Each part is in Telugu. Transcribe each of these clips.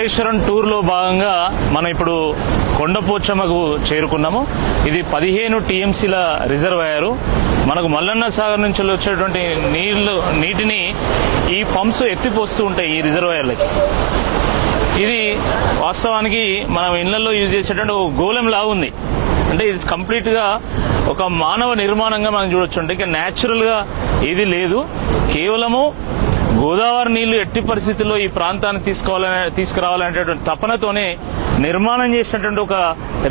కాళేశ్వరం టూర్లో భాగంగా మనం ఇప్పుడు కొండపోచమ్మకు చేరుకున్నాము. ఇది 15 టీఎంసీల రిజర్వాయరు. మనకు మల్లన్న సాగర్ నుంచి వచ్చేటువంటి నీటిని ఈ పంప్స్ ఎత్తిపోస్తూ ఉంటాయి ఈ రిజర్వాయర్లకి. ఇది వాస్తవానికి మనం ఇళ్లలో యూజ్ చేసేటువంటి ఒక గోళం లాగా ఉంది. అంటే ఇది కంప్లీట్ గా ఒక మానవ నిర్మాణంగా మనం చూడొచ్చు. అంటే ఇక న్యాచురల్ గా ఇది లేదు, కేవలము గోదావరి నీళ్లు ఎట్టి పరిస్థితుల్లో ఈ ప్రాంతాన్ని తీసుకురావాలనేటువంటి తపనతోనే నిర్మాణం చేసినటువంటి ఒక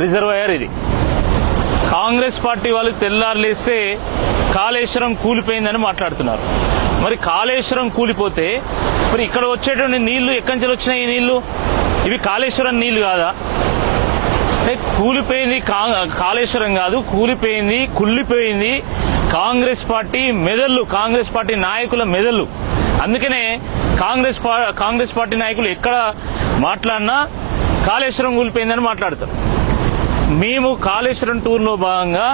రిజర్వాయర్ ఇది. కాంగ్రెస్ పార్టీ వాళ్ళు తెల్లారులేస్తే కాళేశ్వరం కూలిపోయిందని మాట్లాడుతున్నారు. మరి కాళేశ్వరం కూలిపోతే మరి ఇక్కడ వచ్చేటువంటి నీళ్లు ఎక్కడి నుంచి వచ్చినాయి? ఈ నీళ్లు ఇవి కాళేశ్వరం నీళ్లు కాదా? కూలిపోయింది కాళేశ్వరం కాదు, కుళ్ళిపోయింది కాంగ్రెస్ పార్టీ మెదళ్ళు, కాంగ్రెస్ పార్టీ నాయకుల మెదళ్ళు. అందుకనే కాంగ్రెస్ పార్టీ నాయకులు ఎక్కడ మాట్లాడినా కాళేశ్వరం కూలిపోయిందని మాట్లాడతారు. మేము కాళేశ్వరం టూర్లో భాగంగా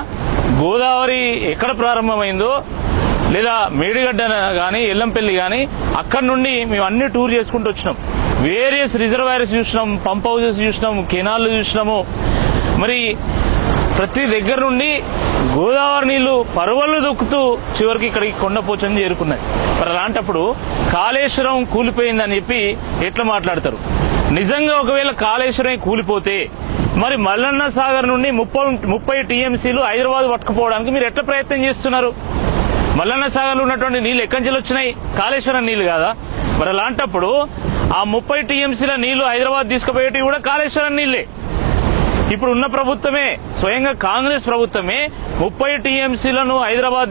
గోదావరి ఎక్కడ ప్రారంభమైందో లేదా మేడిగడ్డ గాని ఎల్లంపల్లి గాని అక్కడి నుండి మేము అన్ని టూర్ చేసుకుంటూ వచ్చినాం. వేరియస్ రిజర్వాయర్స్ చూసినాం, పంప్ హౌసెస్ చూసినాము, కెనాల్లు చూసినాము. మరి ప్రతి దగ్గర నుండి గోదావరి నీళ్లు పరవళ్లు దొక్కుతూ చివరికి ఇక్కడికి కొండపోచని చేరుకున్నాయి. మరి అలాంటప్పుడు కాళేశ్వరం కూలిపోయిందని చెప్పి ఎట్లా మాట్లాడతారు? నిజంగా ఒకవేళ కాళేశ్వరం కూలిపోతే మరి మల్లన్న సాగర్ నుండి 30 టీఎంసీలు హైదరాబాద్ పట్టుకుపోవడానికి మీరు ఎట్లా ప్రయత్నం చేస్తున్నారు? మల్లన్న సాగర్ లో ఉన్నటువంటి నీళ్లు ఎక్కడి నుంచి వచ్చినాయి? కాళేశ్వరం నీళ్లు కాదా? మరి అలాంటప్పుడు ఆ 30 టీఎంసీల నీళ్లు హైదరాబాద్ తీసుకుపోయేటివి కూడా కాళేశ్వరం నీళ్లే. ఇప్పుడు ఉన్న ప్రభుత్వమే, స్వయంగా కాంగ్రెస్ ప్రభుత్వమే 30 టీఎంసీలను హైదరాబాద్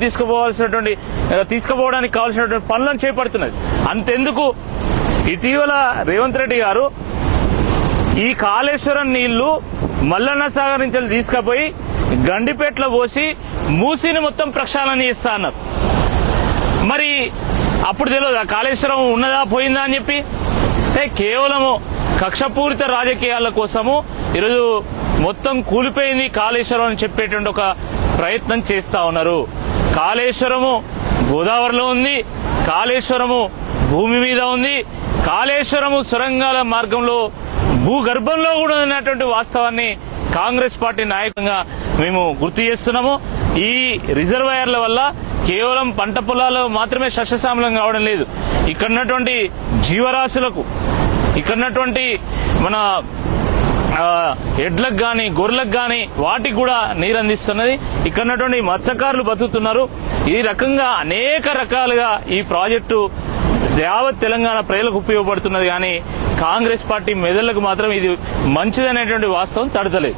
తీసుకుపోవడానికి కావాల్సినటువంటి పనులను చేపడుతున్నది. అంతెందుకు, ఇటీవల రేవంత్ రెడ్డి గారు ఈ కాళేశ్వరం నీళ్లు మల్లన్న సాగర్ నుంచి తీసుకుపోయి గండిపేటలో పోసి మూసిని మొత్తం ప్రక్షాళన చేస్తా అన్నారు. మరి అప్పుడు తెలియదు కాళేశ్వరం ఉన్నదా పోయిందా అని చెప్పి. కేవలము కక్షపూరిత రాజకీయాల కోసము ఈరోజు మొత్తం కూలిపోయింది కాళేశ్వరం అని చెప్పేటువంటి ఒక ప్రయత్నం చేస్తా ఉన్నారు. కాళేశ్వరము గోదావరిలో ఉంది, కాళేశ్వరము భూమి మీద ఉంది, కాళేశ్వరము సొరంగాల మార్గంలో భూగర్భంలో కూడా ఉన్నటువంటి వాస్తవాన్ని కాంగ్రెస్ పార్టీ నాయకంగా మేము గుర్తు చేస్తున్నాము. ఈ రిజర్వాయర్ల వల్ల కేవలం పంట పొలాలు మాత్రమే సస్యశ్యామలం కావడం లేదు, ఇక్కడ ఉన్నటువంటి జీవరాశులకు, ఇక్కడ ఉన్నటువంటి మన ఎడ్లకు గాని గొర్రెలకు గాని వాటికి కూడా నీరు అందిస్తున్నది. ఇక్కడ ఉన్నటువంటి మత్స్యకారులు బతుకుతున్నారు. ఈ రకంగా అనేక రకాలుగా ఈ ప్రాజెక్టు యావత్ తెలంగాణ ప్రజలకు ఉపయోగపడుతున్నది. కానీ కాంగ్రెస్ పార్టీ మెదళ్లకు మాత్రం ఇది మంచిదనేటువంటి వాస్తవం తడతలేదు.